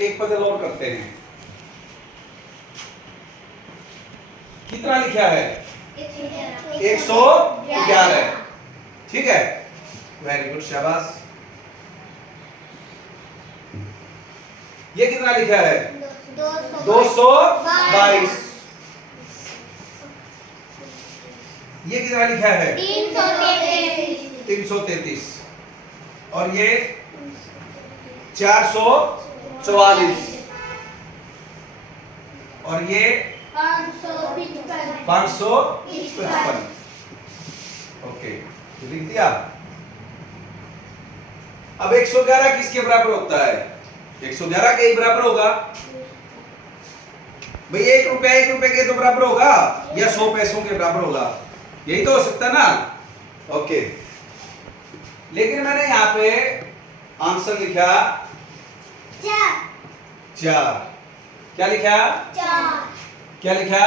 एक पजल और करते हैं। कितना लिखा है? 111। ठीक है, वेरी गुड, शाबाश। ये कितना लिखा है? 222। ये कितना लिखा है? 333। और ये 444। और ये 555। ओके, लिख दिया। अब 111 किसके बराबर होता है? 111 के ही बराबर होगा भाई। 1 रुपए के तो बराबर होगा, या 100 पैसों के बराबर होगा, यही तो हो सकता है ना। ओके, लेकिन मैंने यहां पे आंसर लिखा 4। क्या लिखा? क्या लिखा?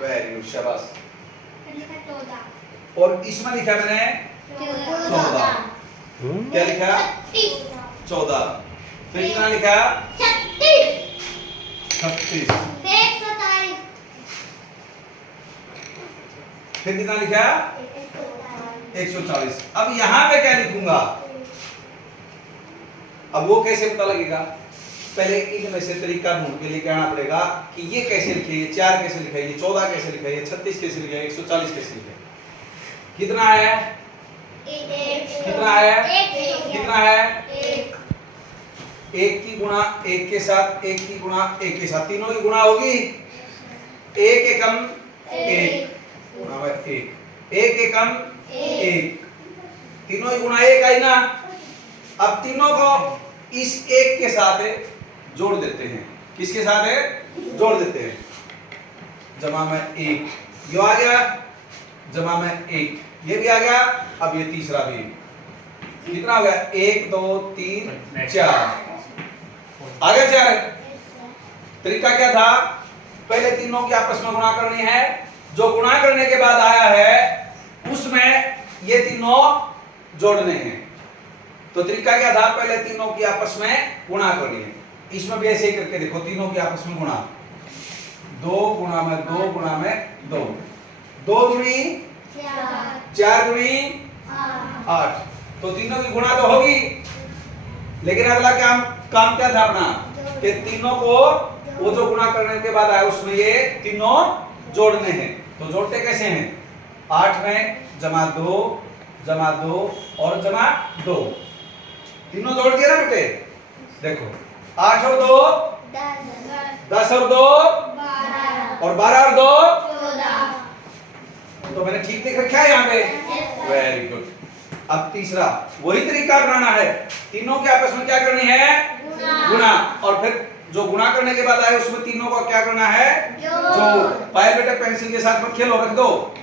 वेरी गुड, शाबाश। और इसमें लिखा मैंने 14। क्या लिखा? 14। फिर कितना लिखा? 36। फिर कितना लिखा? 140। अब यहां पे क्या लिखूंगा? अब वो कैसे पता लगेगा? पहले इनमें से तरीका ढूंढ के लेके आना पड़ेगा कि ये कैसे लिखे, ये 4 कैसे लिखा, ये 14 कैसे लिखा, ये 36 कैसे लिखा, 140 कैसे लिखा। कितना है? कितना है? कितना है? 1 की गुणा 1 के साथ, 1 की गुणा 1 के साथ, तीनों की गुणा होगी। 1 एकम 1 गुणा 1, 1 एकम 1, तीनों की गुणा 1 आई ना। अब तीनों को इस 1 के साथ जोड़ देते हैं। किसके साथ है? जोड़ देते हैं। जमा में 1, ये आ गया, जमा में 1, ये भी आ गया। अब ये तीसरा भी, कितना हो गया? 1 2 3 4 आ गया 4। तरीका क्या था? पहले तीनों की आपस में गुणा करनी है, जो गुणा करने के बाद आया है उसमें ये तीनों जोड़ने हैं। तो तरीका क्या था? पहले तीनों की आपस में गुणा करनी है। इसमें भी ऐसे ही करके देखो, तीनों की आपस में गुणा, 2 गुणा में 2 गुणा में 2, 2 दूनी 4 दूनी 8। तो तीनों की गुणा तो होगी, लेकिन अगला काम क्या था अपना? कि तीनों को वो जो गुणा करने के बाद आया उसमें ये तीनों जोड़ने हैं। तो जोड़ते कैसे हैं? 8 में जमा 2 और जमा 2, तीनों जोड़ दिए ना बेटे। देखो 8 और 2 10 और 2 और 12 और 2 14। तो मैंने ठीक लिख रखा है यहाँ पे, वेरी गुड। अब तीसरा वही तरीका अपनाना है, तीनों के आपस में क्या करनी है? गुणा। और फिर जो गुणा करने के बाद आए उसमें तीनों को क्या करना है? जोड़। पायल बेटे पेंसिल के साथ मत खेलो, रख दो।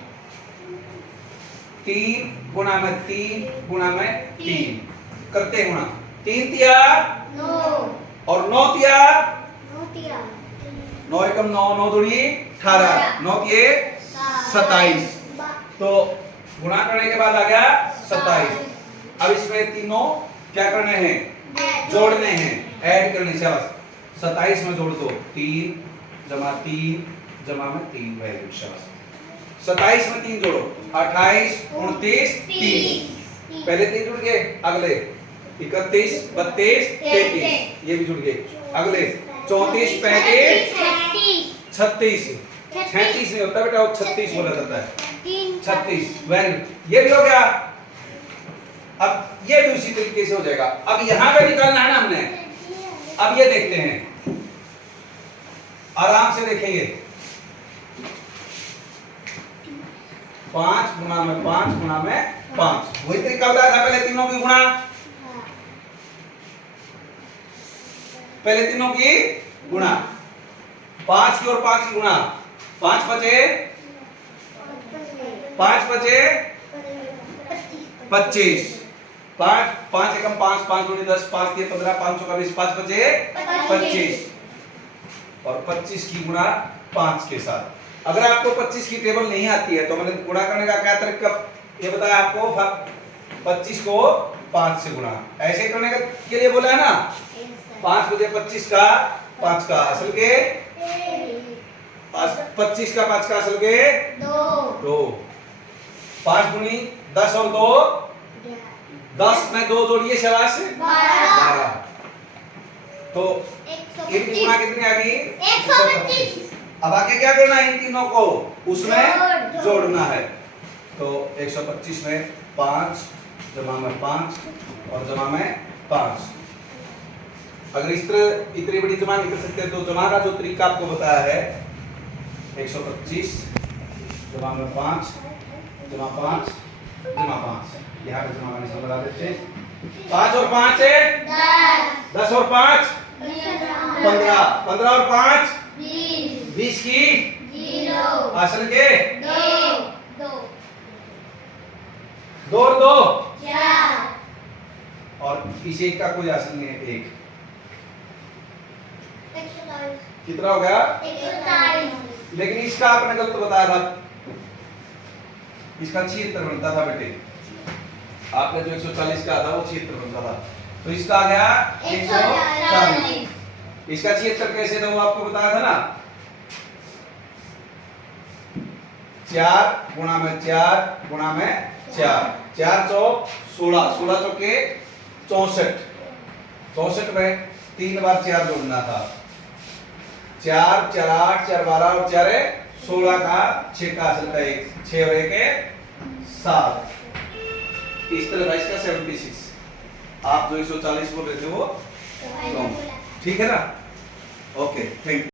3 गुणा में 3 गुणा में 3 करते गुणा, 3 तिया 9 और 9 तिया 9 एकम 9, 9 दूनी 18, 9 तिये 27। तो गुणा करने के बाद आ गया 27। अब इसमें तीनों क्या करने हैं? जोड़ने हैं, ऐड करने से। बस 27 में जोड़ दो, 3 जमा 3 जमा में 3, वेरी गुड, शाबाश। 27 में 3 जोड़ो, 28 29 30। पहले 3 जुड़ गए, अगले 31 32 33, ये भी जुड़ गए। अगले 34 35 36, 36 नहीं होता बेटा, वो 36 बोला जाता है। 36, वेरी गुड, ये भी हो गया। अब ये भी उसी तरीके से हो जाएगा। अब यहां पे निकालना है ना हमने। अब ये देखते हैं, आराम से देखेंगे। 5 गुणा में 5 गुणा में 5, वही तरीका बताया था पहले तीनों की गुणा। पहले तीनों की गुणा, 5 की और 5 की गुणा, 5 बचे 25, 5 एकम 5, 5 दूनी 10, 5 तिये 15, 5 चौका 20, 5 बचे 25। और 25 की गुणा 5 के साथ। अगर आपको 25 की टेबल नहीं आती है तो मैंने गुणा करने का क्या तरीका ये बताया आपको। 25 को 5 से गुणा ऐसे करने के लिए बोला है ना। 5 बजे 25 का 5 का असल के 25 का 5 का असल के 2। 5 गुनी 10 और 2 10 में 2 जोड़िए शाबाश 12। तो इनकी गुणा कितनी आ गई 125। अब आगे क्या करना है, इन तीनों को उसमें जोड़ना है। तो 125 में 5 जमा में 5 और जमा में 5। अगर इस तरह इतनी बड़ी जमा नहीं कर सकते तो जमा का जो तरीका आपको बताया है 125 जमा में 5 जमा 5 जमा 5, यहाँ पे जमा का निशान लगा देते हैं। 5 और 5 है 10 और 5 15 15 और 5 20 की 0 असल के 2 और 2 4 और इस एक का कोई असल नहीं है 1। कितना हो गया 140। लेकिन इसका आपने गलत बताया था, इसका 76 बनता था बेटे। आपने जो 140 का था वो 76 बनता था, तो इसका आ गया 140। इसका 76 कैसे था वो आपको बताया था ना, 4 गुणा में 4 गुणा में 4 4 चौक 16 16 चौके 64 64 में 3 बार 4 जोड़ना था। 4 4 8 4 12 और 4 16 का 6 का असल का 1 6 और 1 7। इस तरह का इसका 76। आप जो 140 बोल रहे थे वो ठीक है ना। Okay thank you.